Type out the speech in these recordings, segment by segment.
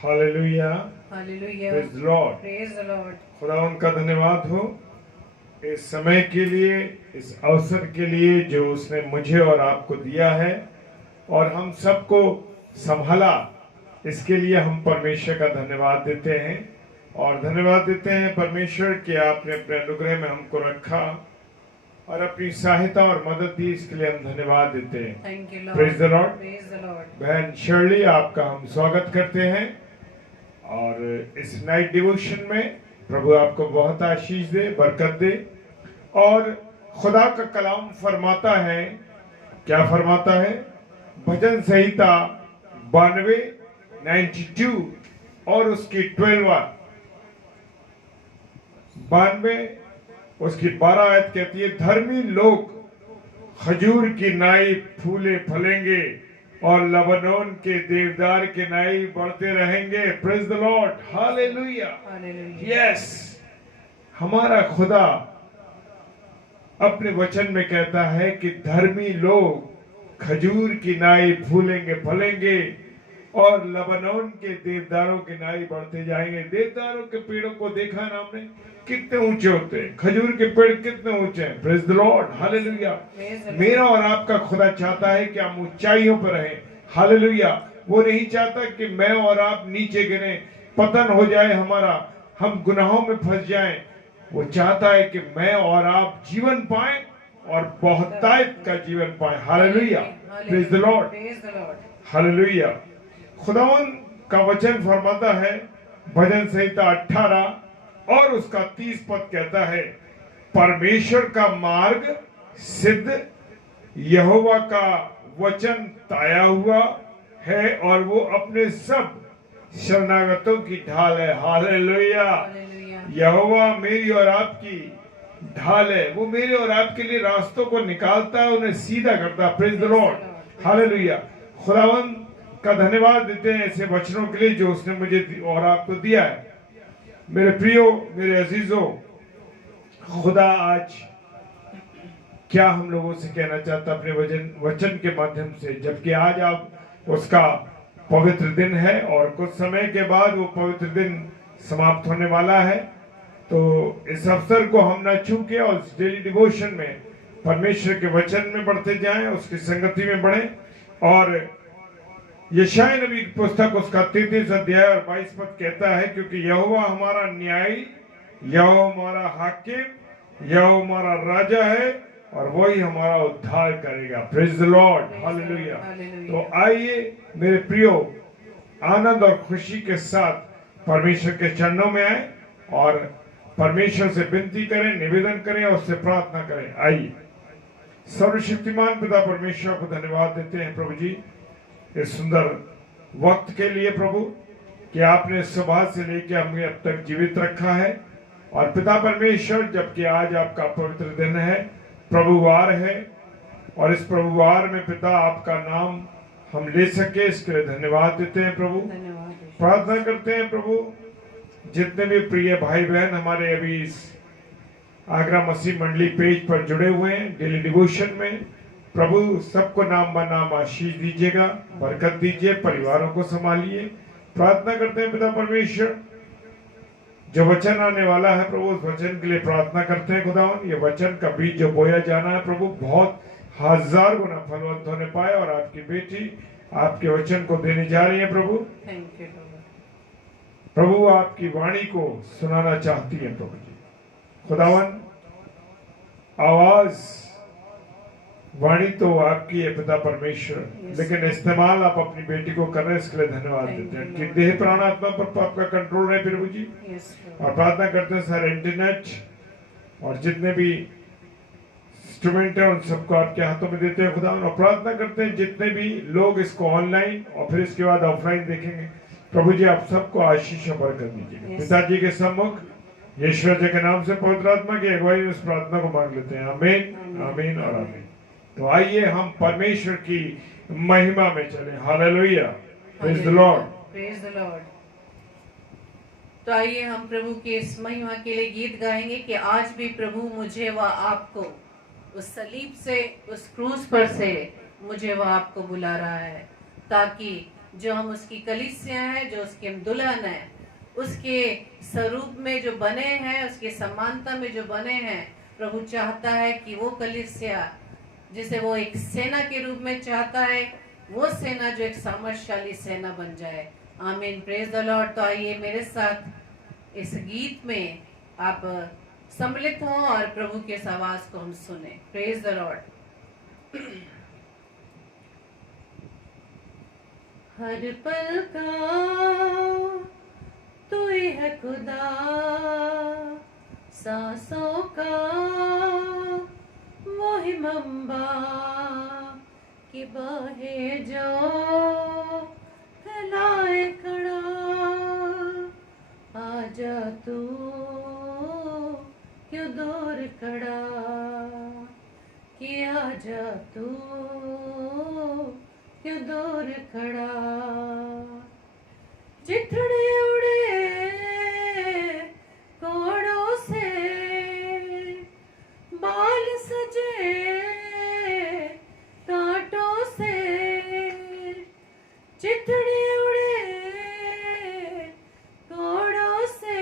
Hallelujah, hallelujah, praise the Lord. Praise the Lord. खुदा उनका धन्यवाद हो इस समय के लिए, इस अवसर के लिए जो उसने मुझे और आपको दिया है और हम सबको संभाला। इसके लिए हम परमेश्वर का धन्यवाद देते हैं और धन्यवाद देते हैं परमेश्वर कि आपने अपने अनुग्रह में हमको रखा और अपनी सहायता और मदद दी। इसके लिए हम धन्यवाद देते हैं। Thank you praise the Lord. Praise the Lord. बहन शर्ली, आपका हम स्वागत करते हैं और इस नाइट डिवोशन में प्रभु आपको बहुत आशीष दे, बरकत दे। और खुदा का कलाम फरमाता है, क्या फरमाता है? भजन संहिता 92 और उसकी 92 उसकी 12 आयत कहती है, धर्मी लोग खजूर की नाई फूले फलेंगे और लबनोन के देवदार के नाई बढ़ते रहेंगे। Praise the Lord, hallelujah, yes. हमारा खुदा अपने वचन में कहता है कि धर्मी लोग खजूर की नाई फूलेंगे फलेंगे और लबनोन के देवदारों की नाई बढ़ते जाएंगे। देवदारों के पेड़ों को देखा ना हमने, कितने ऊंचे होते हैं। खजूर के पेड़ कितने ऊंचे हैं। Praise the Lord, hallelujah. मेरा और आपका खुदा चाहता है कि हम ऊंचाइयों पर रहें। हालेलुया। वो नहीं चाहता कि मैं और आप नीचे गिरे, पतन हो जाए हमारा, हम गुनाहों में फंस जाएं। वो चाहता है कि मैं और आप जीवन पाएं और बहुतायत का जीवन पाएं। Hallelujah, praise the Lord, hallelujah. खुदावन का वचन फरमाता है, भजन संहिता 18 और उसका 30 पद कहता है, परमेश्वर का मार्ग सिद्ध, यहोवा का वचन ताया हुआ है और वो अपने सब शरणागतों की ढाल है। हालेलुया। यहोवा मेरी और आपकी ढाल है। वो मेरे और आपके लिए रास्तों को निकालता है, उन्हें सीधा करता है। Praise the Lord, hallelujah. खुदावन का धन्यवाद देते हैं ऐसे वचनों के लिए जो उसने मुझे और आपको दिया है। मेरे प्रियो, मेरे अजीजों, खुदा आज क्या हम लोगों से कहना चाहता अपने वचन के माध्यम से, जबकि आज आप उसका पवित्र दिन है और कुछ समय के बाद वो पवित्र दिन समाप्त होने वाला है। तो इस अवसर को हम न चूके और इस डेली डिवोशन में परमेश्वर के वचन में बढ़ते जाएं, उसकी संगति में बढ़ें। और यशायाह नबी की पुस्तक उसका 33 अध्याय और 22 पद कहता है, क्योंकि यहोवा हमारा न्यायी, यहोवा हमारा हाकिम, यहोवा हमारा राजा है और वही हमारा उद्धार करेगा। Praise the Lord, hallelujah. तो आइए मेरे प्रियो, आनंद और खुशी के साथ परमेश्वर के चरणों में आए और परमेश्वर से विनती करें, निवेदन करें और उससे प्रार्थना करें। आइए। सर्वशक्तिमान पिता परमेश्वर को धन्यवाद देते हैं प्रभु जी इस सुंदर वक्त के लिए प्रभु, कि आपने सुबह से लेकर हमें अब तक जीवित रखा है। और पिता परमेश्वर, जबकि आज आपका पवित्र दिन है, प्रभुवार है, और इस प्रभुवार में पिता आपका नाम हम ले सके, इसके लिए धन्यवाद देते हैं प्रभु। प्रार्थना करते हैं प्रभु, जितने भी प्रिय भाई बहन हमारे अभी इस आगरा मसीह मंडली पेज पर जुड़े हुए हैं डेली डिवोशन में, प्रभु सबको नाम ब नाम आशीष दीजिएगा, बरकत दीजिए, परिवारों को संभालिए। प्रार्थना करते हैं पिता परमेश्वर, जो वचन आने वाला है प्रभु, उस वचन के लिए प्रार्थना करते हैं खुदावन। ये वचन का बीज जो बोया जाना है प्रभु, बहुत 1000 गुना फलवंत होने पाए। और आपकी बेटी आपके वचन को देने जा रही है प्रभु। थैंक यू प्रभु, आपकी वाणी को सुनाना चाहती है प्रभु जी। खुदावन, आवाज वाणी तो आपकी है पिता परमेश्वर, लेकिन इस्तेमाल आप अपनी बेटी को कर रहे हैं, इसके लिए धन्यवाद देते हैं कि देह प्राण आत्मा पर आपका कंट्रोल है प्रभु जी। और प्रार्थना करते हैं सर इंटरनेट और जितने भी इंस्ट्रूमेंट है उन सबको आपके हाथों में देते हैं खुदा। और प्रार्थना करते हैं जितने भी लोग इसको ऑनलाइन और फिर इसके बाद ऑफलाइन देखेंगे, प्रभु जी आप सबको आशीष और बरकत दीजिए। पिताजी के सम्मुख यीशु जी के नाम से पवित्र आत्मा की अगुवाई में इस प्रार्थना को मांग लेते हैं। आमीन, आमीन और आमीन। तो आइए हम परमेश्वर की महिमा में चलें। Hallelujah, praise the Lord, praise the Lord. तो आइए हम प्रभु की इस महिमा के लिए गीत गाएंगे कि आज भी प्रभु मुझे व आपको उस सलीब से, उस क्रूस पर से मुझे वह आपको बुला रहा है, ताकि जो हम उसकी कलीसिया हैं, जो उसके हम दुल्हन हैं, उसके स्वरूप में जो बने हैं, उसके समानता में जो बने हैं, प्रभु चाहता है कि वो कलीसिया जिसे वो एक सेना के रूप में चाहता है, वो सेना जो एक सामर्थशाली सेना बन जाए। आमीन, प्रेज द लॉर्ड। तो आइए मेरे साथ इस गीत में आप सम्मिलित हों और प्रभु के इस आवाज को हम सुने। Praise the Lord. हर पल का तू ही है खुदा, सांसों का वो ही मंबा कि बहे जो फैलाए खड़ा। आजा तू क्यों दूर खड़ा, कि आजा तू क्यों दूर खड़ा। चिथड़े उड़े कोड़ों से, बाल सजे कांटों से। चिथड़े उड़े कोड़ों से,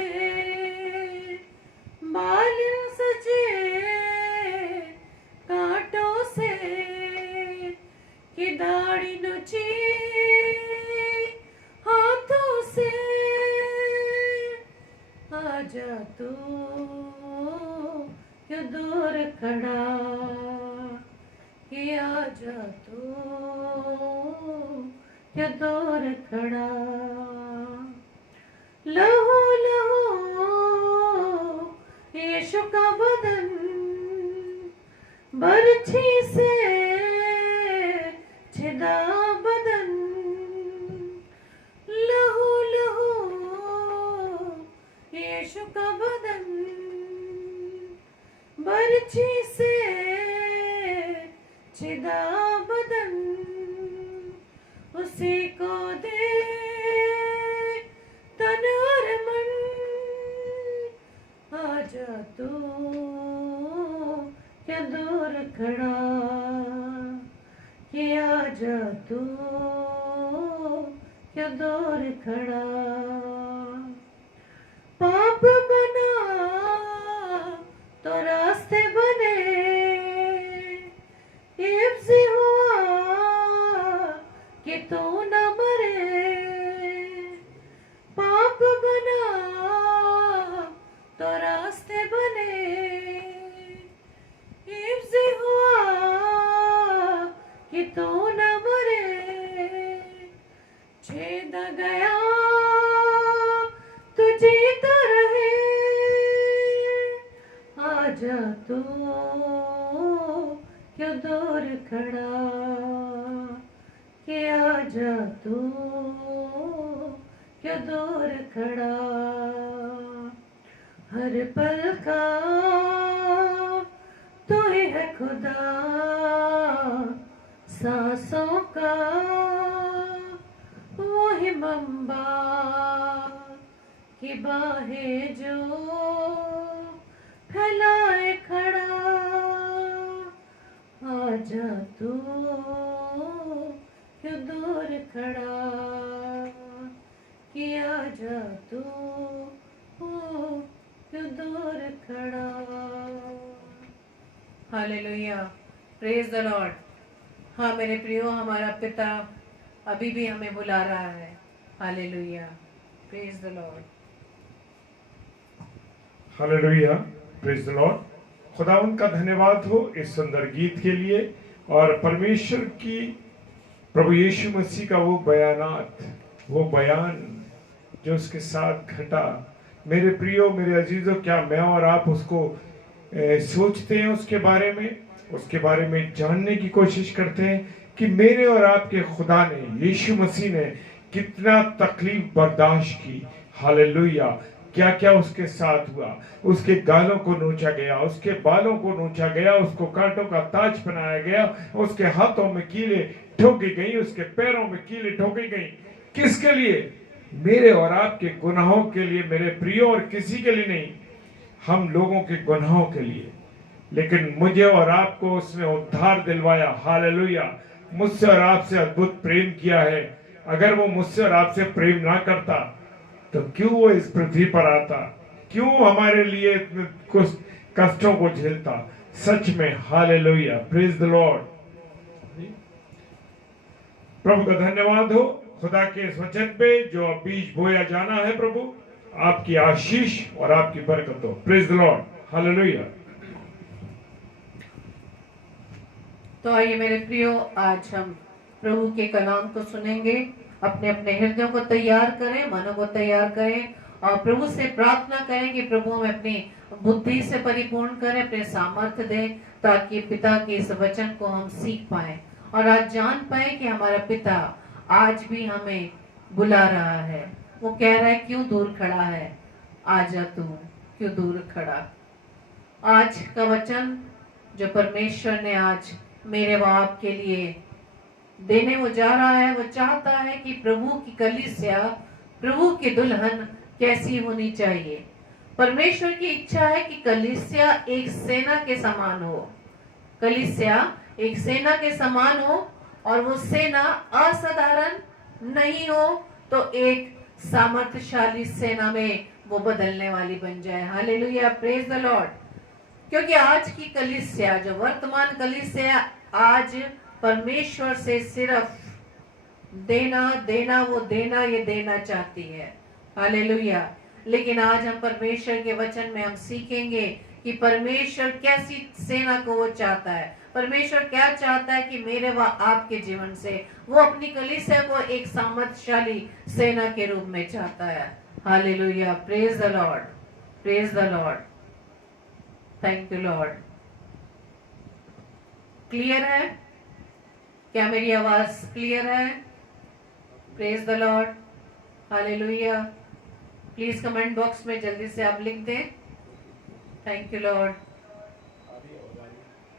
बाल सजे कांटों से। कि दाढ़ी नुची हाथों से। आजा तू क्यों दूर खड़ा, कि आजा तू क्यों दूर खड़ा। लहू लहू यीशु का बदन, बरछी से छिदा बदन। लहू लहू यीशु का बदन, बरछी से छिदा बदन। उसी को दे तन और मन। आजा तू क्या दूर खड़ा, कि आजा तू क्या दूर खड़ा। पाप बना तो रास्ते बने, हिफ्ज़ हुआ कि तू न मरे। पाप बना तो रास्ते बने, हिफ्ज़ हुआ कि तू न मरे। छेद गया तू जीता रहे। आजा तू क्यों दूर खड़ा, कि आजा तू क्यों दूर खड़ा। हर पल का तू ही है खुदा, सांसों का वो ही मंबा कि बाहे जो फैलाए खड़ा। आजा तू क्यों दूर खड़ा, कि आजा तू क्यों दूर खड़ा। Hallelujah, praise the Lord. हाँ मेरे प्रियो, हमारा पिता अभी भी हमें बुला रहा है। Hallelujah, praise the Lord. Hallelujah, praise the lord. खुदावंद का धन्यवाद हो इस सुंदर गीत के लिए और परमेश्वर की प्रभु यीशु मसीह का वो बयानात, वो बयान जो उसके साथ घटा। मेरे प्रियो, मेरे अजीजों, क्या मैं और आप उसको सोचते हैं, उसके बारे में जानने की कोशिश करते हैं कि मेरे और आपके खुदा ने, यीशु मसीह ने कितना तकलीफ बर्दाश्त की। हालेलुया, क्या क्या उसके साथ हुआ। उसके गालों को नोचा गया, उसके बालों को नोचा गया, उसको कांटों का ताज पहनाया गया, उसके हाथों में कीले ठोकी गई, उसके पैरों में कीले ठोकी गई। किसके लिए? मेरे और आपके गुनाहों के लिए मेरे प्रियो, और किसी के लिए नहीं, हम लोगों के गुनाहों के लिए। लेकिन मुझे और आपको उसने उद्धार दिलवाया। हालेलुया, मुझसे और आपसे अद्भुत प्रेम किया है अगर वो मुझसे और आपसे प्रेम ना करता तो क्यों वो इस पृथ्वी पर आता, क्यों हमारे लिए इतने कुछ कष्टों को झेलता। सच में हालेलुया, प्रेज द लॉर्ड। प्रभु का धन्यवाद हो खुदा के इस वचन पे जो अब बीज बोया जाना है। प्रभु आपकी आशीष और आपकी बरकत हो। Praise the Lord, hallelujah. तो आइए मेरे प्रियो, आज हम प्रभु के कलाम को सुनेंगे। अपने अपने हृदयों को तैयार करें, मनों को तैयार करें और प्रभु से प्रार्थना करें कि प्रभु हमें अपनी बुद्धि से परिपूर्ण करें, अपने सामर्थ्य दे, ताकि पिता के इस वचन को हम सीख पाए और आज जान पाए कि हमारा पिता आज भी हमें बुला रहा है। वो कह रहा है, क्यों दूर खड़ा है, आजा तू, क्यों दूर खड़ा। आज का वचन जो परमेश्वर ने आज मेरे व आपके लिए देने वो जा रहा है, वो चाहता है कि प्रभु की कलीसिया, प्रभु की दुल्हन कैसी होनी चाहिए। परमेश्वर की इच्छा है कि कलीसिया एक सेना के समान हो, कलीसिया एक सेना के समान हो और वो सेना असाधारण नहीं हो तो एक सामर्थ्यशाली सेना में वो बदलने वाली बन जाए। Hallelujah, praise the Lord. क्योंकि आज की कलीसिया, जो वर्तमान कलीसिया आज परमेश्वर से सिर्फ देना देना वो देना ये देना चाहती है। हालेलुया। लेकिन आज हम परमेश्वर के वचन में हम सीखेंगे कि परमेश्वर कैसी सेना को वो चाहता है। परमेश्वर क्या चाहता है कि मेरे व आपके जीवन से वो अपनी कलीसिया को एक सामर्थ्यशाली सेना के रूप में चाहता है। Hallelujah, praise the Lord, praise the Lord, thank you Lord. Clear है? क्या मेरी आवाज क्लियर है? Praise the Lord, hallelujah. Please comment box में जल्दी से आप लिख दें, thank you Lord,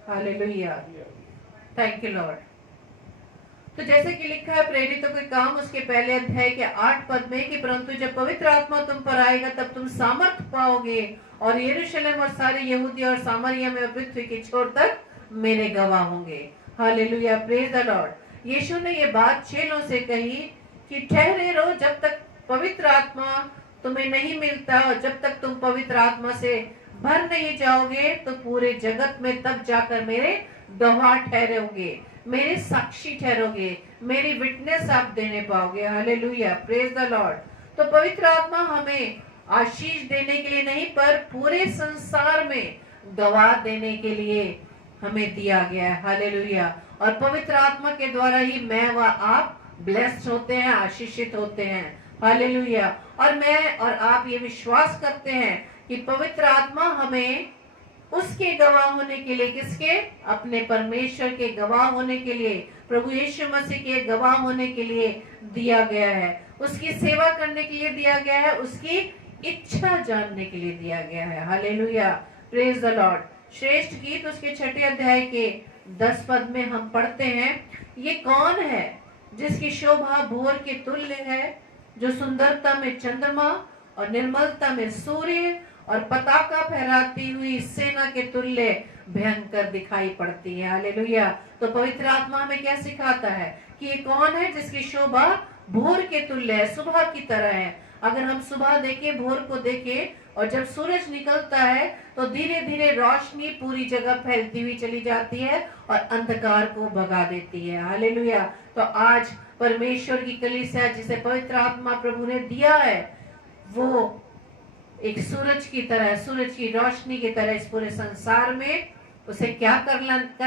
hallelujah, thank you Lord. तो जैसे कि लिखा है प्रेरितों के काम उसके पहले अध्याय के 8 पद में कि परंतु जब पवित्र आत्मा तुम पर आएगा तब तुम सामर्थ पाओगे और यरूशलेम और सारे यहूदी और सामरिया में और पृथ्वी के छोर तक मेरे गवाह होंगे। Hallelujah, praise the lord. Yeshu ने ये बात चेलों से कही कि ठहरे रहो जब तक पवित्र आत्मा तुम्हें नहीं मिलता और जब तक तुम पवित्र आत्मा से भर नहीं जाओगे तो पूरे जगत में तब जाकर मेरे गवाह ठहरोगे, मेरे साक्षी ठहरोगे, मेरी विटनेस आप देने पाओगे। Hallelujah, praise the Lord. तो पवित्र आत्मा हमें आशीष देने के लिए नहीं पर पूरे संसार में गवाह देने के लिए हमें दिया गया है। हालेलुया। और पवित्र आत्मा के द्वारा ही मैं व आप ब्लेस्ड होते हैं, आशीषित होते हैं। हालेलुया। और मैं और आप ये विश्वास करते हैं कि पवित्र आत्मा हमें उसके गवाह होने के लिए, किसके? अपने परमेश्वर के गवाह होने के लिए, प्रभु यीशु मसीह के गवाह होने के लिए दिया गया है, उसकी सेवा करने के लिए दिया गया है, उसकी इच्छा जानने के लिए दिया गया है। Hallelujah, praise the Lord. श्रेष्ठ गीत उसके 6 अध्याय के 10 पद में हम पढ़ते हैं, ये कौन है जिसकी शोभा भोर के तुल्य है, जो सुंदरता में चंद्रमा और निर्मलता में सूर्य और पताका फहराती हुई सेना के तुल्य भयंकर दिखाई पड़ती है। हालेलुया। तो पवित्र आत्मा हमें क्या सिखाता है कि ये कौन है जिसकी शोभा भोर के तुल्य है, सुबह की तरह है। अगर हम सुबह देखें, भोर को देखें और जब सूरज निकलता है तो धीरे धीरे रोशनी पूरी जगह फैलती हुई चली जाती है और अंधकार को भगा देती है। हालेलुया। तो आज परमेश्वर की कलीसिया जिसे पवित्र आत्मा प्रभु ने दिया है, वो एक सूरज की तरह, सूरज की रोशनी की तरह इस पूरे संसार में उसे क्या कर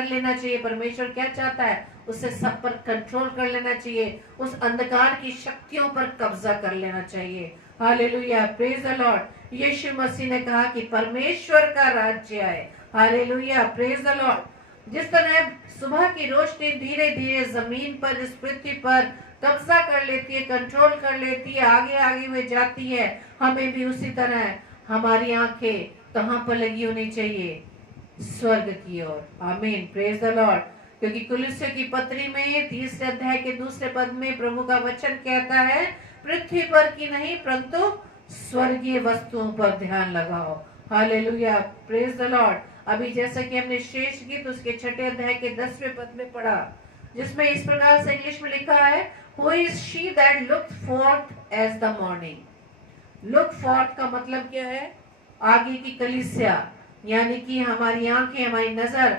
लेना चाहिए? परमेश्वर क्या चाहता है? उसे सब पर कंट्रोल कर लेना चाहिए, उस अंधकार की शक्तियों पर कब्जा कर लेना चाहिए। Hallelujah, praise the lord. Yeshu Masih ने कहा कि परमेश्वर का राज्य है। Hallelujah, praise the lord. जिस तरह सुबह की रोशनी धीरे धीरे जमीन पर, इस पृथ्वी पर कब्जा कर लेती है, कंट्रोल कर लेती है, आगे आगे में जाती है, हमें भी उसी तरह हमारी आंखें कहां पर लगी होनी चाहिए? स्वर्ग की ओर। आमीन, प्रेज द लॉर्ड। क्योंकि कुलुस्सियों की पत्री में 3 अध्याय के 2 पद में प्रभु का वचन कहता है, पृथ्वी पर की नहीं परंतु स्वर्गीय वस्तुओं पर ध्यान लगाओ। Hallelujah, praise the Lord. अभी जैसा कि हमने श्रेष्ठ गीत उसके 6 अध्याय के 10वें पद में पढ़ा, जिसमें इस प्रकार से इंग्लिश में लिखा है, Who is she that looked forth as the morning? Look forth का मतलब क्या है? आगे की कलीसिया, यानी कि हमारी आंखें, हमारी नजर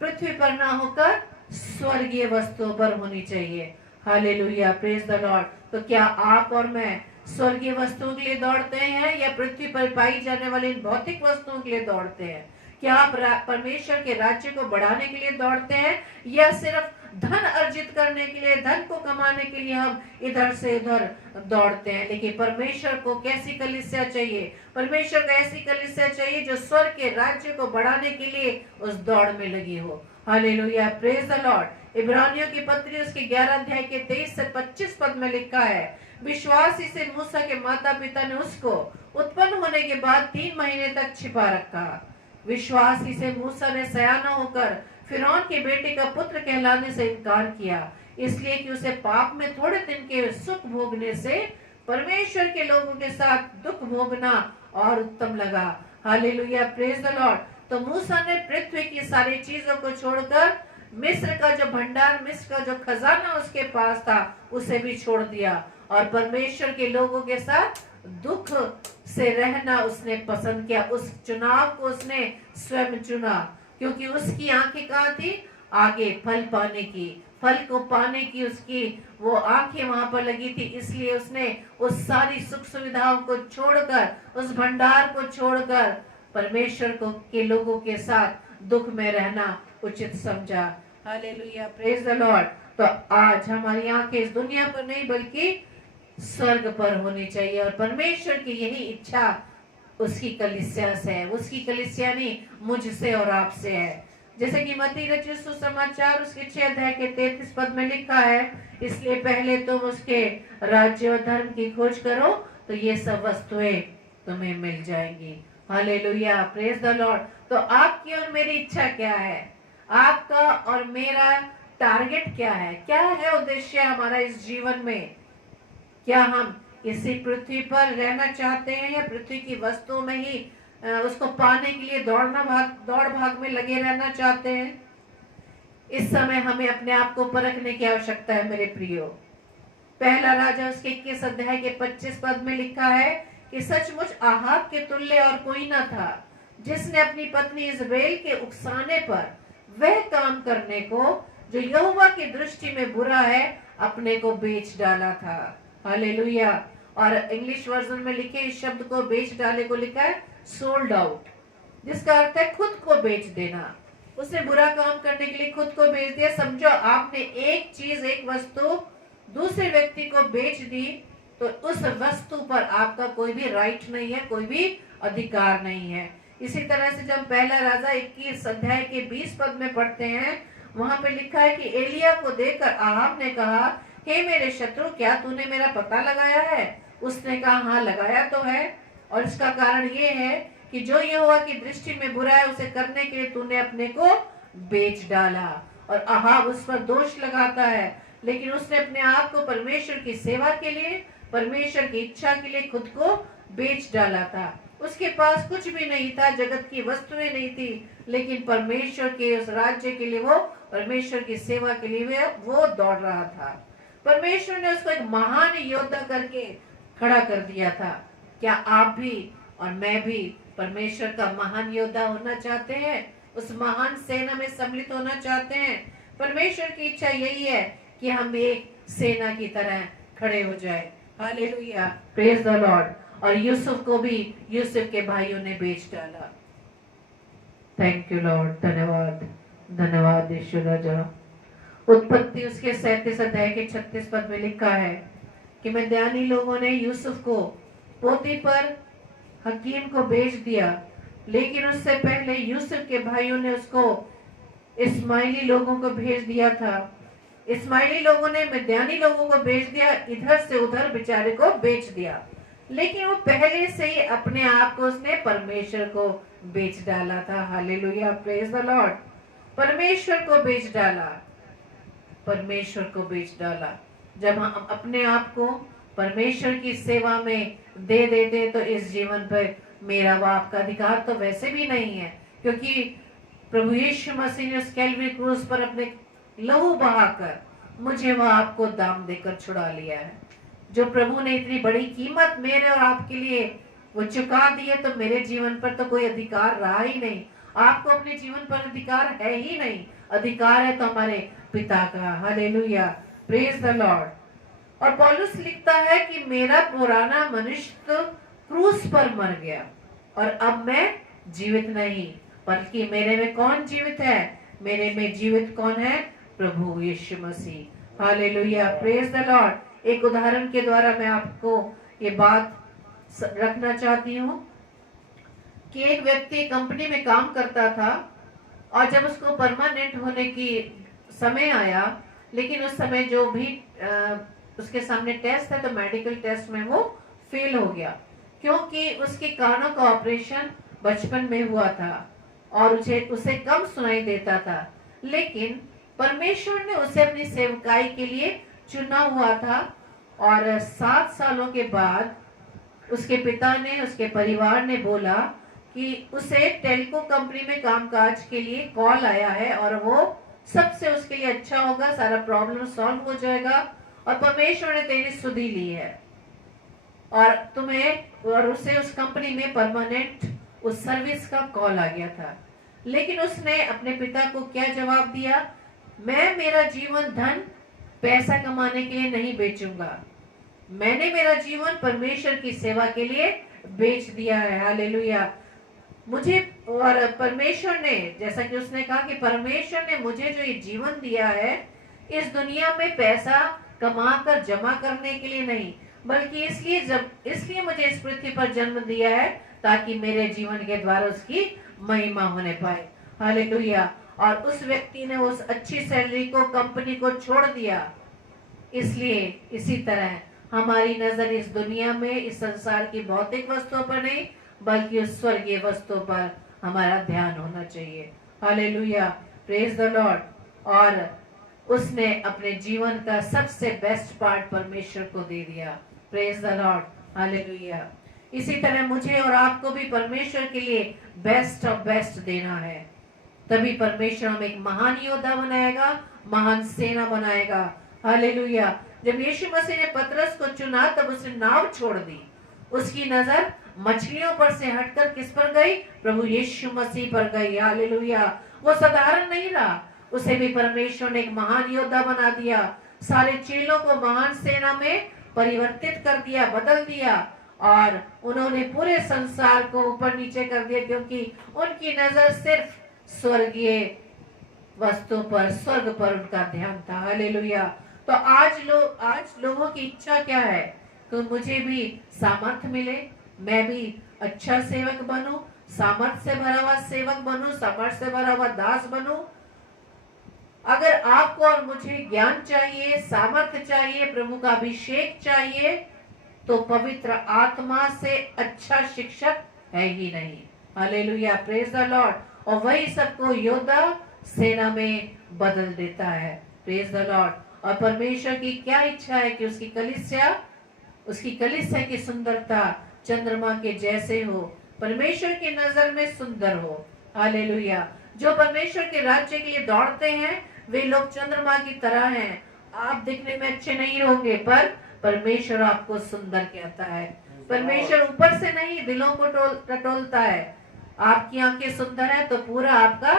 पृथ्वी पर ना होकर स्वर्गीय वस्तुओं पर होनी चाहिए। Hallelujah, praise the Lord. तो क्या आप और मैं स्वर्गीय वस्तुओं के लिए दौड़ते हैं या पृथ्वी पर पाई जाने वाली इन भौतिक वस्तुओं के लिए दौड़ते हैं? क्या आप परमेश्वर के राज्य को बढ़ाने के लिए दौड़ते हैं या सिर्फ धन अर्जित करने के लिए, धन को कमाने के लिए हम इधर से उधर दौड़ते हैं? लेकिन परमेश्वर को कैसी कलीसिया चाहिए? परमेश्वर को ऐसी कलीसिया चाहिए जो स्वर्ग के राज्य को बढ़ाने के लिए उस दौड़ में लगी हो। Hallelujah, praise the lord. इब्रानियों की पत्री उसके 11 अध्याय के 23 से 25 पद में लिखा है, विश्वासी से मूसा के माता पिता ने उसको उत्पन्न होने के बाद 3 महीने तक छिपा रखा। विश्वासी से मूसा ने सयाना होकर फिरौन के बेटे का पुत्र कहलाने से इनकार किया, इसलिए कि उसे पाप में थोड़े दिन के सुख भोगने से परमेश्वर के लोगों के साथ दुख भोगना और उत्तम लगा। Hallelujah, praise the Lord. तो मूसा ने पृथ्वी की सारी चीजों को छोड़कर मिस्र का जो भंडार, मिस्र का जो खजाना उसके पास था, उसे भी छोड़ दिया और परमेश्वर के लोगों के साथ दुख से रहना उसने पसंद किया। उस चुनाव को उसने स्वयं चुना, क्योंकि उसकी आंखें कहाँ थी? आगे फल पाने की, फल को पाने की उसकी वो आंखें वहां पर लगी थी। इसलिए उसने उस सारी सुख सुविधाओं को छोड़कर, उस भंडार को छोड़कर परमेश्वर को के लोगों के साथ दुख में रहना उचित समझा। Hallelujah, praise the Lord. तो आज हमारी आंखें इस दुनिया पर नहीं बल्कि स्वर्ग पर होनी चाहिए और परमेश्वर की यही इच्छा उसकी कलीसिया से है। उसकी कलीसिया नहीं, मुझसे और आपसे है। जैसे कि मत्ती रचित सुसमाचार उसके 6 अध्याय के 33 पद में लिखा है, इसलिए पहले तुम उसके राज्य और धर्म की खोज करो तो ये सब वस्तुएं तुम्हें मिल जाएंगी। Hallelujah, praise the Lord. तो आपकी और मेरी इच्छा क्या है? आपका और मेरा टारगेट क्या है? क्या है उद्देश्य हमारा इस जीवन में? क्या हम इसी पृथ्वी पर रहना चाहते हैं या पृथ्वी की वस्तुओं में ही उसको पाने के लिए दौड़ भाग में लगे रहना चाहते हैं? इस समय हमें अपने आप को परखने की आवश्यकता है मेरे प्रियो। पहला राजा उसके 21 अध्याय के 25 पद में लिखा है कि सचमुच आहाब के तुल्य और कोई न था जिसने अपनी पत्नी इजबेल के उकसाने पर वह काम करने को जो यहोवा की दृष्टि में बुरा है अपने को बेच डाला था। हालेलुया। और इंग्लिश वर्जन में लिखे इस शब्द को बेच डाले को लिखा है सोल्ड आउट, जिसका अर्थ है खुद को बेच देना। उसने बुरा काम करने के लिए खुद को बेच दिया। समझो आपने एक चीज, एक वस्तु दूसरे व्यक्ति को बेच दी तो उस वस्तु पर आपका कोई भी राइट नहीं है, कोई भी अधिकार नहीं है। इसी तरह से जब पहला राजा 21 अध्याय के 20 पद में पढ़ते हैं, वहां पे लिखा है कि एलिया को देखकर आहाब ने कहा, हे मेरे शत्रु, क्या तूने मेरा पता लगाया है? उसने कहा, हाँ लगाया तो है, और इसका कारण ये है कि जो यहोवा की दृष्टि में बुरा है उसे करने के लिए तूने अपने को बेच डाला। और आहाब उस पर दोष लगाता है, लेकिन उसने अपने आप को परमेश्वर की सेवा के लिए, परमेश्वर की इच्छा के लिए खुद को बेच डाला था। उसके पास कुछ भी नहीं था, जगत की वस्तुएं नहीं थी, लेकिन परमेश्वर के उस राज्य के लिए, वो परमेश्वर की सेवा के लिए वो दौड़ रहा था। परमेश्वर ने उसको एक महान योद्धा करके खड़ा कर दिया था। क्या आप भी और मैं भी परमेश्वर का महान योद्धा होना चाहते हैं? उस महान सेना में सम्मिलित होना चाहते हैं? परमेश्वर की इच्छा यही है कि हम एक सेना की तरह खड़े हो जाए। Hallelujah, praise the Lord. और यूसुफ को भी यूसुफ के भाइयों ने बेच डाला। थैंक यू लॉर्ड, धन्यवाद, धन्यवाद यीशु राजा। उत्पत्ति उसके 37 अध्याय के 36 पद में लिखा है कि मिद्यानी लोगों ने यूसुफ को पोतीफर हकीम को बेच दिया, लेकिन उससे पहले यूसुफ के भाइयों ने उसको इस्माइली लोगों को भेज दिया था। इस्माइली लोगों ने मिद्यानी लोगों को बेच दिया, इधर से उधर बेचारे को बेच दिया, लेकिन वो पहले से ही अपने आप को उसने परमेश्वर को बेच डाला था। Hallelujah, praise the Lord. परमेश्वर को बेच डाला, परमेश्वर को बेच डाला। जब हम अपने आप को परमेश्वर की सेवा में दे देते तो इस जीवन पर मेरा व आपका अधिकार तो वैसे भी नहीं है, क्योंकि प्रभु यीशु मसीह ने उस कैलवरी क्रूस पर अपने लहू बहाकर मुझे वह आपको दाम देकर छुड़ा लिया है। जो प्रभु ने इतनी बड़ी कीमत मेरे और आपके लिए वो चुका दी है, तो मेरे जीवन पर तो कोई अधिकार रहा ही नहीं। आपको अपने जीवन पर अधिकार है ही नहीं। अधिकार है तो हमारे पिता का। Hallelujah, praise the Lord. और पौलुस लिखता है कि मेरा पुराना मनुष्य तो क्रूस पर मर गया और अब मैं जीवित नहीं, बल्कि मेरे में कौन जीवित है? मेरे में जीवित कौन है? प्रभु Yeshu Masih. Hallelujah, praise the lord. एक उदाहरण के द्वारा मैं आपको ये बात रखना चाहती हूँ कि एक व्यक्ति कंपनी में काम करता था और जब उसको परमानेंट होने की समय आया, लेकिन उस समय जो भी उसके सामने टेस्ट है तो मेडिकल टेस्ट में वो फेल हो गया, क्योंकि उसके कानों का ऑपरेशन बचपन में हुआ था और उसे कम सुनाई देता था। लेकिन परमेश्वर ने उसे अपनी सेवकाई के लिए चुना हुआ था और 7 सालों के बाद उसके पिता ने, उसके परिवार ने बोला कि उसे टेल्को कंपनी में कामकाज के लिए कॉल आया है और वो सबसे उसके लिए अच्छा होगा, सारा प्रॉब्लम सॉल्व हो जाएगा और परमेश्वर ने तेरी सुधि ली है और तुम्हें और उसे उस कंपनी में परमानेंट उस सर्विस का कॉल आ गया था। लेकिन उसने अपने पिता को क्या जवाब दिया? मैं मेरा जीवन धन पैसा कमाने के लिए नहीं बेचूंगा, मैंने मेरा जीवन परमेश्वर की सेवा के लिए बेच दिया है। हालेलुया। मुझे और परमेश्वर ने, जैसा कि उसने कहा कि परमेश्वर ने मुझे जो ये जीवन दिया है इस दुनिया में पैसा कमा कर जमा करने के लिए नहीं, बल्कि इसलिए मुझे इस पृथ्वी पर जन्म दिया है ताकि मेरे जीवन के द्वारा उसकी महिमा होने पाए। हालेलुया। और उस व्यक्ति ने उस अच्छी सैलरी को, कंपनी को छोड़ दिया। इसलिए इसी तरह हमारी नजर इस दुनिया में, इस संसार की भौतिक वस्तुओं पर नहीं, बल्कि उस स्वर्गीय वस्तुओं पर हमारा ध्यान होना चाहिए। Hallelujah, praise the Lord. और उसने अपने जीवन का सबसे बेस्ट पार्ट परमेश्वर को दे दिया। Praise the Lord, hallelujah. इसी तरह मुझे और आपको भी परमेश्वर के लिए बेस्ट ऑफ बेस्ट देना है, तभी परमेश्वर हमें एक महान योद्धा बनाएगा, महान सेना बनाएगा। हालेलुया। जब यीशु मसीह ने पतरस को चुना तब उसने नाव छोड़ दी। उसकी नजर मछलियों पर से हटकर किस पर गई? प्रभु यीशु मसीह पर गई। हालेलुया। वो साधारण नहीं रहा, उसे भी परमेश्वर ने एक महान योद्धा बना दिया। सारे चेलों को महान सेना में परिवर्तित कर दिया, बदल दिया और उन्होंने पूरे संसार को ऊपर नीचे कर दिया, क्योंकि उनकी नजर सिर्फ स्वर्गीय वस्तु पर, स्वर्ग पर उनका ध्यान था। हालेलुया। तो आज लोगों की इच्छा क्या है? तो मुझे भी सामर्थ्य मिले, मैं भी अच्छा सेवक बनूं, सामर्थ्य से भरा हुआ सेवक बनूं, सामर्थ्य से भरा हुआ दास बनूं। अगर आपको और मुझे ज्ञान चाहिए, सामर्थ्य चाहिए, प्रभु का अभिषेक चाहिए, तो पवित्र आत्मा से अच्छा शिक्षक है ही नहीं। Hallelujah, praise the Lord. और वही सबको योद्धा सेना में बदल देता है। Praise the Lord. और परमेश्वर की क्या इच्छा है कि उसकी कलीसिया की सुंदरता चंद्रमा के जैसे हो, परमेश्वर की नजर में सुंदर हो। हालेलुया। जो परमेश्वर के राज्य के लिए दौड़ते हैं वे लोग चंद्रमा की तरह हैं। आप दिखने में अच्छे नहीं होंगे, पर परमेश्वर आपको सुंदर कहता है। परमेश्वर ऊपर से नहीं, दिलों को टटोलता है। आपकी आंखें सुंदर है तो पूरा आपका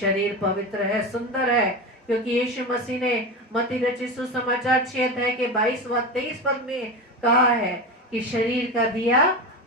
शरीर पवित्र है, सुंदर है, क्योंकि यीशु मसीह ने मत्ती रचित सुसमाचार 6 अध्याय के 22 व 23 पद में कहा है कि शरीर का दिया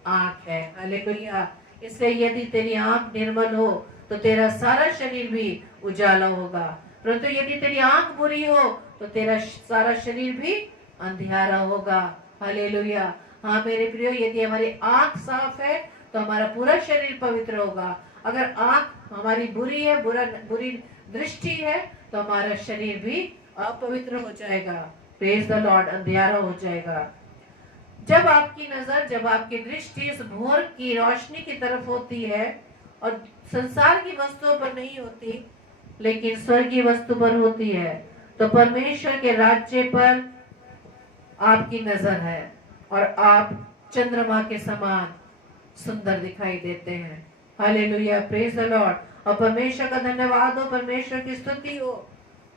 आंख है। हालेलुया। इसलिए यदि तेरी आंख निर्मल हो तो तेरा सारा शरीर भी उजाला होगा, परंतु यदि तेरी आंख बुरी हो तो तेरा सारा शरीर भी अंधियारा होगा। हालेलुया। हाँ मेरे प्रियो, यदि हमारी आंख साफ है तो हमारा पूरा शरीर पवित्र होगा। अगर आंख हमारी बुरी है, बुरी दृष्टि है, तो हमारा शरीर भी अपवित्र हो जाएगा। प्रेज द लॉर्ड, अंधियारा हो जाएगा। जब आपकी नजर, जब आपकी दृष्टि इस भोर की रोशनी की तरफ होती है और संसार की वस्तुओं पर नहीं होती लेकिन स्वर्गीय वस्तु पर होती है, तो परमेश्वर के राज्य पर आपकी नजर है और आप चंद्रमा के समान सुंदर दिखाई देते हैं। Hallelujah, praise the Lord. और परमेश्वर का धन्यवाद हो, परमेश्वर की स्तुति हो।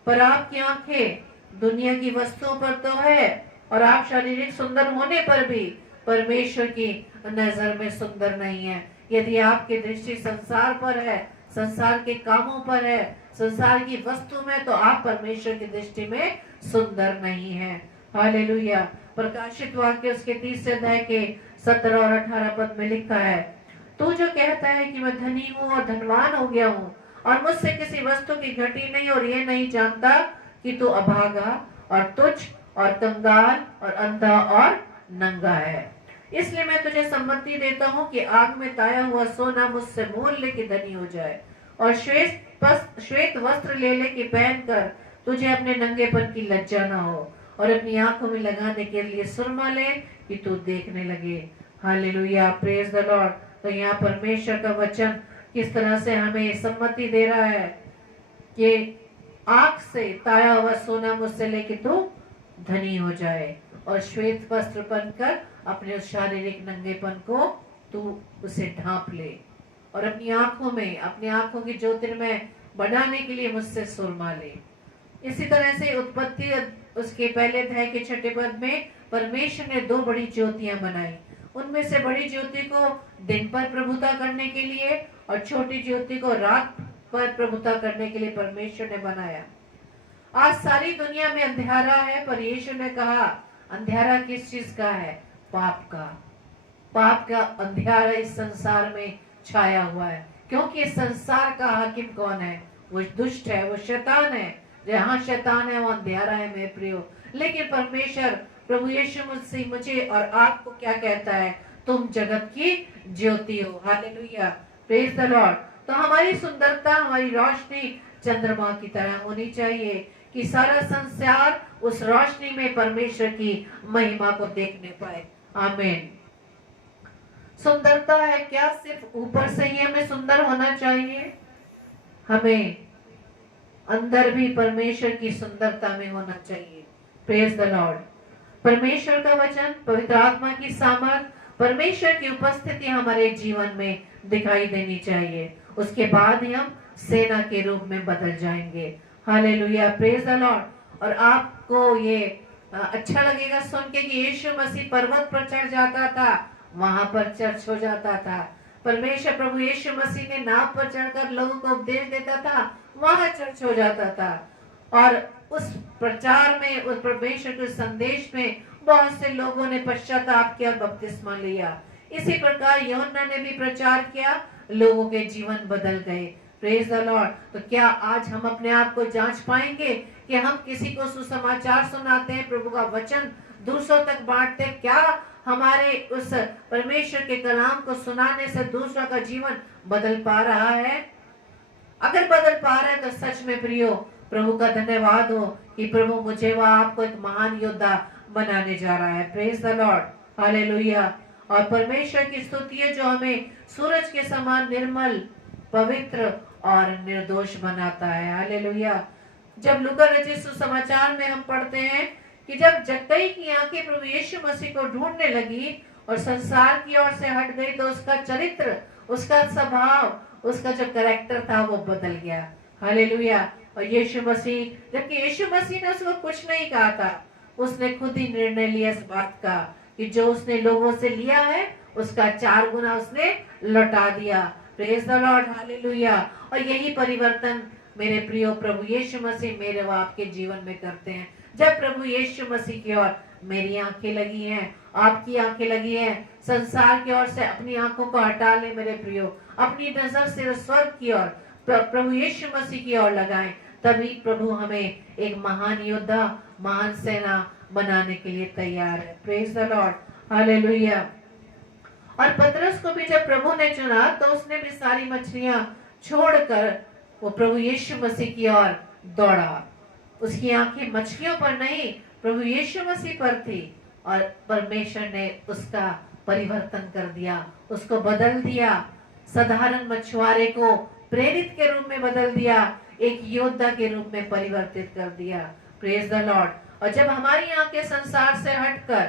पर आपकी आंखें दुनिया की वस्तुओं पर तो है, और आप शारीरिक सुंदर होने पर भी परमेश्वर की नजर में सुंदर नहीं है। यदि आपकी दृष्टि संसार पर है, संसार के कामों पर है, संसार की वस्तु में, तो आप परमेश्वर की दृष्टि में सुंदर नहीं है। हालेलुया। प्रकाशित वाक्य उसके 30 अध्याय के 17 और 18 पद में लिखा है, तू जो कहता है कि मैं धनी हूँ और धनवान हो गया हूँ और मुझसे किसी वस्तु की घटी नहीं, और ये नहीं जानता कि तू अभागा और तुच्छ और कंगाल और अंधा और नंगा है। इसलिए मैं तुझे सम्मति देता हूँ कि आग में ताया हुआ सोना मुझसे मोल ले कि धनी हो जाए, और श्वेत वस्त्र ले ले कि पहनकर तुझे अपने नंगेपन की लज्जा ना हो, और अपनी आंखों में लगाने के लिए सुरमा ले कि तू देखने लगे। Hallelujah, praise the Lord. तो यहाँ परमेश्वर का वचन किस तरह से हमें सम्मति दे रहा है कि आग से ताया हुआ सोना मुझसे लेके तू धनी हो जाए, और श्वेत वस्त्र पहनकर अपने उस शारीरिक नंगेपन को तू उसे ढांप ले, और अपनी आंखों में, अपनी आंखों की ज्योतिर्मय बढ़ाने के लिए मुझसे सुरमा ले। इसी तरह से उत्पत्ति उसके पहले अध्याय के 6 पद में परमेश्वर ने 2 बड़ी ज्योतियां बनाई। उनमें से बड़ी ज्योति को दिन पर प्रभुता करने के लिए और छोटी ज्योति को रात पर प्रभुता करने के लिए परमेश्वर ने बनाया। आज सारी दुनिया में अंधेरा है, पर यीशु ने कहा अंधेरा किस चीज का है? पाप का। पाप का अंधेरा इस संसार में छाया हुआ है, क्योंकि इस संसार का हाकिम कौन है? वो दुष्ट है, वो शैतान है। जहाँ शैतान है वो अंधेरा है मेरे प्रियो। लेकिन परमेश्वर प्रभु यीशु मसीह मुझे और आपको क्या कहता है? तुम जगत की ज्योति हो। Hallelujah, praise the Lord. तो हमारी सुंदरता, हमारी रोशनी चंद्रमा की तरह होनी चाहिए कि सारा संसार उस रोशनी में परमेश्वर की महिमा को देखने पाए। आमीन। सुंदरता है क्या सिर्फ ऊपर से ही हमें सुंदर होना चाहिए? हमें अंदर भी परमेश्वर की सुंदरता में होना चाहिए। Praise the Lord. परमेश्वर का वचन, पवित्र आत्मा की सामर्थ, परमेश्वर की उपस्थिति हमारे जीवन में दिखाई देनी चाहिए। उसके बाद ही हम सेना के रूप में बदल जाएंगे। Hallelujah, praise the Lord. और आपको ये अच्छा लगेगा सुन के कि यीशु मसीह पर्वत पर चढ़ जाता था, वहां पर चर्च हो जाता था। परमेश्वर प्रभु यीशु मसीह ने नाव पर चढ़कर लोगों को उपदेश देता था, वहां चर्च हो जाता था। और उस प्रचार में, उस परमेश्वर के संदेश में बहुत से लोगों ने पश्चाताप किया और बपतिस्मा लिया। इसी प्रकार यूहन्ना ने भी प्रचार किया, लोगों के जीवन बदल गए। Praise the Lord. तो क्या आज हम अपने आप को जांच पाएंगे कि हम किसी को सुसमाचार सुनाते हैं, प्रभु का वचन दूसरों तक बांटते हैं? क्या हमारे उस परमेश्वर के कलाम को सुनाने से दूसरों का जीवन बदल पा रहा है? अगर बदल पा रहा है तो सच में प्रियो प्रभु का धन्यवाद हो कि प्रभु मुझे व आपको एक महान योद्धा बनाने जा रहा है। Praise the Lord, hallelujah. और परमेश्वर की स्तुति है जो हमें सूरज के समान निर्मल, पवित्र और निर्दोष बनाता है। हालेलुया। जब लूका रचित सुसमाचार में हम पढ़ते हैं कि जब जक्कई की आंखें प्रभु यीशु मसीह को ढूंढने लगी और संसार की ओर से हट गई, तो उसका चरित्र, उसका स्वभाव, उसका जो कैरेक्टर था वो बदल गया। हालेलुया। और यीशु मसीह, जबकि यीशु मसीह ने उसको कुछ नहीं कहा था, उसने खुद ही निर्णय लिया इस बात का कि जो उसने लोगों से लिया है उसका 4 गुना उसने लौटा दिया। Praise the Lord, hallelujah. और यही परिवर्तन मेरे प्रियो प्रभु यीशु मसीह मेरे व आपके जीवन में करते हैं। जब प्रभु यीशु मसीह की ओर मेरी आंखें लगी हैं, आपकी आंखें लगी हैं, संसार की ओर से अपनी आंखों को हटा ले मेरे प्रियो, अपनी नजर से स्वर्ग की ओर, प्रभु यीशु मसीह की ओर लगाएं, तभी प्रभु हमें एक महान योद्धा, महान सेना बनाने के लिए तैयार है। Praise the Lord, hallelujah. और पतरस को भी जब प्रभु ने चुना तो उसने भी सारी मछलियां छोड़कर वो प्रभु यीशु मसीह की ओर दौड़ा। उसकी आंखें मछलियों पर नहीं, प्रभु यीशु मसीह पर थी, और परमेश्वर ने उसका परिवर्तन कर दिया, उसको बदल दिया। साधारण मछुआरे को प्रेरित के रूप में बदल दिया, एक योद्धा के रूप में परिवर्तित कर दिया। Praise the Lord. और जब हमारी आंखें संसार से हटकर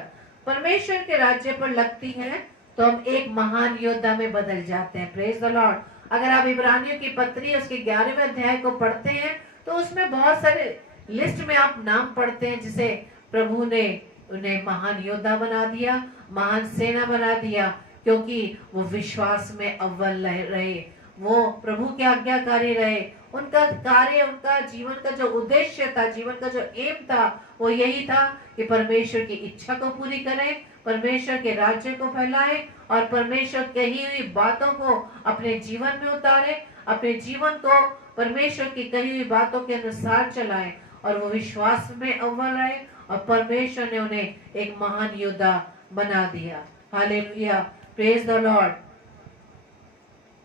परमेश्वर के राज्य पर लगती हैं तो हम एक महान योद्धा में बदल जाते हैं। Praise the Lord. अगर आप इब्रानियों की पत्री उसके 11वें अध्याय को पढ़ते हैं तो उसमें बहुत सारे लिस्ट में आप नाम पढ़ते हैं, जिसे प्रभु ने उन्हें महान योद्धा बना दिया, महान सेना बना दिया, क्योंकि वो विश्वास में अव्वल रहे, वो प्रभु के आज्ञाकारी रहे। उनका कार्य, उनका जीवन का जो उद्देश्य था, जीवन का जो एम था, वो यही था कि परमेश्वर की इच्छा को पूरी करें, परमेश्वर के राज्य को फैलाएं और परमेश्वर कही हुई बातों को अपने जीवन में उतारें, अपने जीवन को परमेश्वर की कही हुई बातों के अनुसार चलाएं, और वो विश्वास में अव्वल रहे, और परमेश्वर ने उन्हें एक महान योद्धा बना दिया। Hallelujah, praise the Lord.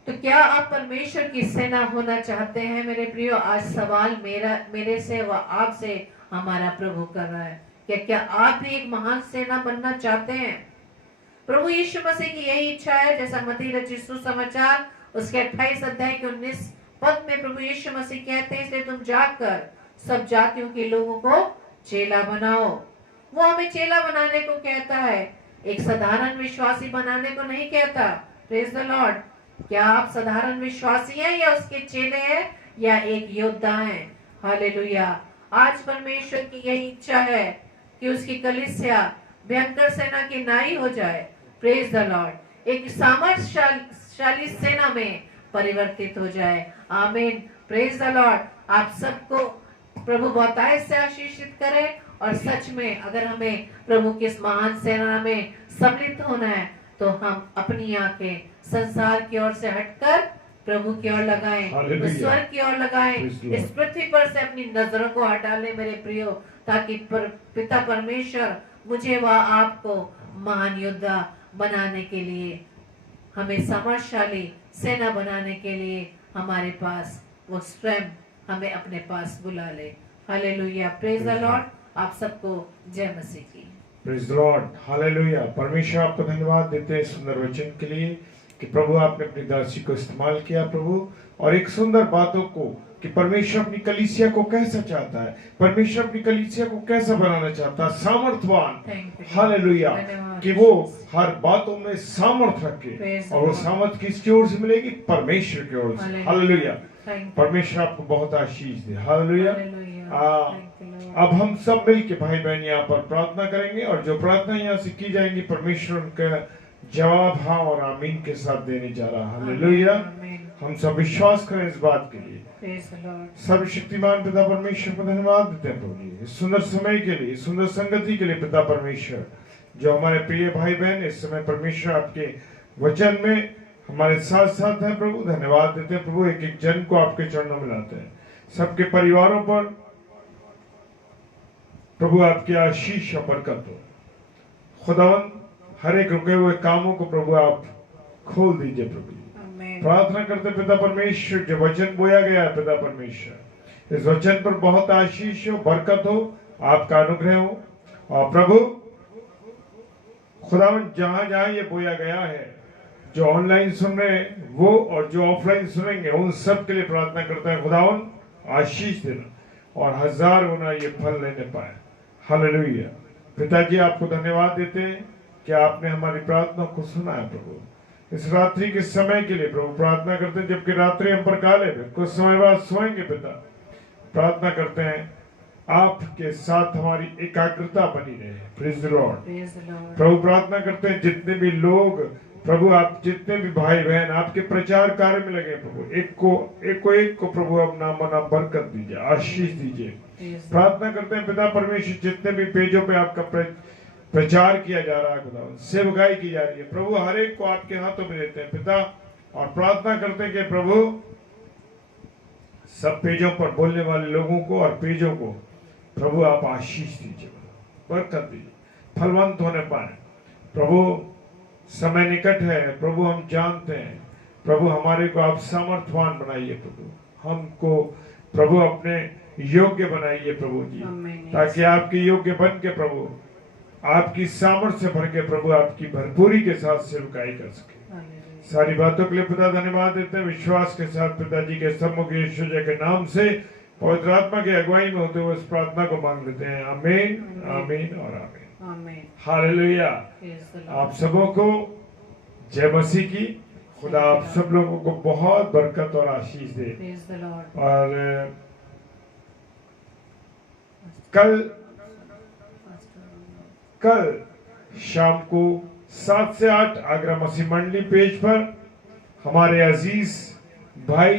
तो क्या आप परमेश्वर की सेना होना चाहते हैं मेरे प्रियो? आज सवाल मेरे से व आपसे हमारा प्रभु कर रहा है कि क्या आप भी एक महान सेना बनना चाहते हैं? प्रभु यीशु मसीह की यही इच्छा है, जैसा मत्ती रचित सुसमाचार उसके 28 अध्याय के 19 पद में प्रभु यीशु मसीह कहते हैं, इसलिए तुम जाकर सब जातियों के लोगों को चेला बनाओ। वो हमें चेला बनाने को कहता है, एक साधारण विश्वासी बनाने को नहीं कहता। Praise the Lord. क्या आप साधारण विश्वासी हैं या उसके चेले हैं या एक योद्धा हैं? हालेलुया। आज परमेश्वर की यही इच्छा है कि उसकी कलीसिया भयंकर सेना की नाई हो जाए। Praise the lord. एक सामर्थ्यशाली सेना में परिवर्तित हो जाए। आमीन। Praise the Lord. आप सबको प्रभु बहुतायत से आशीषित करे, और सच में अगर हमें प्रभु की इस महान सेना में सम्मिलित होना है तो हम अपनी आंखें संसार की ओर से हटकर प्रभु की ओर लगाएं, स्वर्ग की ओर लगाएं, इस पृथ्वी पर से अपनी नजरों को हटा ले मेरे प्रियो, ताकि पिता परमेश्वर मुझे व आपको महान योद्धा बनाने के लिए, हमें सामर्थ्यशाली सेना बनाने के लिए हमारे पास वो स्वयं हमें अपने पास बुला ले। Hallelujah, praise the Lord. आप सबको जय मसीह की। Praise the Lord, hallelujah. परमेश्वर आपको धन्यवाद देते हैं सुंदर वचन के लिए कि प्रभु आपने अपनी दासी को इस्तेमाल किया प्रभु, और एक सुंदर बातों को कि परमेश्वर अपनी कलीसिया को कैसा चाहता है, परमेश्वर अपनी कलीसिया को कैसा बनाना चाहता है, सामर्थवान। हालेलुया, कि वो हर बातों में सामर्थ रखे, और वो सामर्थ किसकी ओर से मिलेगी? परमेश्वर की ओर से। हालेलुया। परमेश्वर आपको बहुत आशीष दे। हालेलुया। अब हम सब मिल के भाई बहन यहाँ पर प्रार्थना करेंगे, और जो प्रार्थना यहाँ से की जाएंगी परमेश्वर उनका जवाब हाँ और आमीन के साथ देने जा रहा है। हालेलुया। हम सब विश्वास करें इस बात के लिए। सर्वशक्तिमान पिता परमेश्वर को धन्यवाद देते हैं प्रभु जी, इस सुंदर समय के लिए, सुंदर संगति के लिए पिता परमेश्वर। जो हमारे प्रिय भाई बहन इस समय परमेश्वर आपके वचन में हमारे साथ साथ है प्रभु, धन्यवाद देते हैं प्रभु। एक एक जन को आपके चरणों में लाते हैं, सबके परिवारों पर प्रभु आपकी आशीष और बरकत हो। खुदावन हर एक रुके हुए कामों को प्रभु आप खोल दीजिए प्रभु। प्रार्थना करते पिता परमेश्वर, जो वचन बोया गया है पिता परमेश्वर, इस वचन पर बहुत आशीष हो, बरकत हो, आपका अनुग्रह हो। और प्रभु खुदावन जहां जहां ये बोया गया है, जो ऑनलाइन सुन रहे हैं वो और जो ऑफलाइन सुनेंगे, उन सब के लिए प्रार्थना करते हैं खुदावन आशीष देना और 1000 गुना ये फल लेने पाए। हालेलुया। पिताजी आपको धन्यवाद देते हैं कि आपने हमारी प्रार्थना को सुना है प्रभु। इस रात्रि के समय के लिए प्रभु प्रार्थना करते हैं, जबकि रात्रि हम पर काले में कुछ समय बाद सोएंगे पिता, प्रार्थना करते हैं आपके साथ हमारी एकाग्रता बनी रहे। Praise the Lord. प्रभु प्रार्थना करते हैं जितने भी लोग प्रभु, आप जितने भी भाई बहन आपके प्रचार कार्य में लगे प्रभु, एक को प्रभु अपना मना बरकत दीजिए, आशीष दीजिए। प्रार्थना करते हैं पिता परमेश्वर, जितने भी पेजों पे आपका प्रचार किया जा रहा है खुदा, सेवकाई की जा रही है प्रभु, हर एक को आपके हाथों में देते हैं पिता, और प्रार्थना करते हैं कि प्रभु सब पेजों पर बोलने वाले लोगों को और पेजों को प्रभु आप आशीष दीजिए, बरकत दीजिए, फलवंत होने पाए प्रभु। समय निकट है प्रभु, हम जानते हैं प्रभु, हमारे को आप सामर्थवान बनाइए प्रभु, हमको प्रभु अपने योग्य बनाइए प्रभु जी, ताकि आपके योग्य बन के प्रभु आपकी सामर्थ्य से भर के प्रभु आपकी भरपूरी के साथ सेवकाई कर सके। सारी बातों के लिए पिता धन्यवाद देते हैं, विश्वास के साथ पिताजी के सम्मुख यीशु जी के नाम से पवित्र आत्मा की अगुवाई में होते हुए इस प्रार्थना को मांग लेते हैं। आमीन, आमीन और आमीन। हालेलुया। आप सबों को जय मसीह की। खुदा आप सब लोगों को बहुत बरकत और आशीष दे। और कल शाम को 7 से 8 आगरा मसीह मंडली पेज पर हमारे अजीज भाई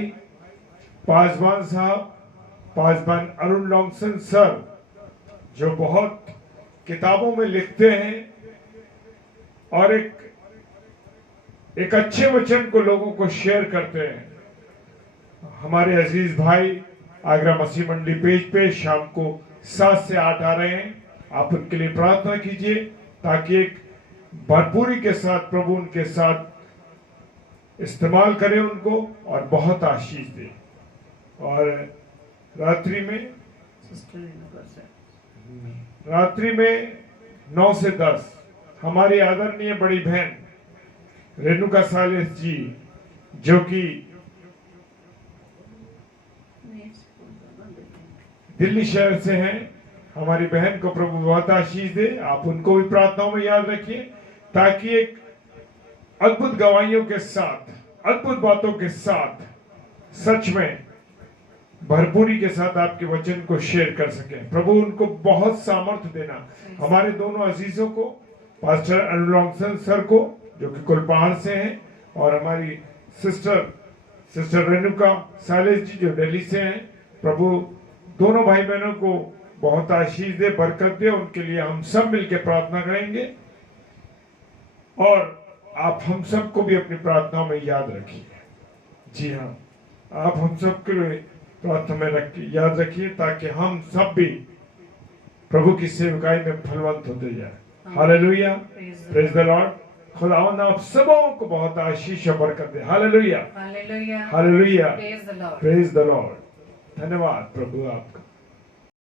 पासवान साहब, पासवान अरुण लॉन्गसन सर, जो बहुत किताबों में लिखते हैं और एक अच्छे वचन को लोगों को शेयर करते हैं, हमारे अजीज भाई आगरा मसीह मंडली पेज पे शाम को 7 से 8 आ रहे हैं। आप उनके लिए प्रार्थना कीजिए ताकि एक भरपूरी के साथ प्रभु उनके साथ इस्तेमाल करे उनको और बहुत आशीष दे। और रात्रि में 9 से 10 हमारी आदरणीय बड़ी बहन रेणुका सालेस जी, जो कि दिल्ली शहर से हैं, हमारी बहन को प्रभु बहुत आशीष दे। आप उनको भी प्रार्थनाओं में याद रखिए ताकि एक अद्भुत गवाहियों के साथ, अद्भुत बातों के साथ, सच में भरपूरी के साथ आपके वचन को शेयर कर सके। प्रभु उनको बहुत सामर्थ्य देना। हमारे दोनों अजीजों को, पास्टर अरुण लॉन्गसन सर को जो कि कुलपहाड़ से हैं, और हमारी सिस्टर रेणुका सालेस जी जो दिल्ली से हैं, प्रभु दोनों भाई बहनों को बहुत आशीष दे, बरकत दे। उनके लिए हम सब मिलकर प्रार्थना करेंगे और आप हम सबको भी अपनी प्रार्थनाओं में याद रखिए। जी हाँ, आप हम सब के लिए प्रार्थना में याद रखिए ताकि हम सब भी प्रभु की सेवकाई में फलवंत होते जाए। Hallelujah, praise the lord. खुदावंद आप सबों को बहुत आशीष और बरकत दे। Hallelujah, hallelujah, hallelujah, praise the lord. धन्यवाद प्रभु आपका।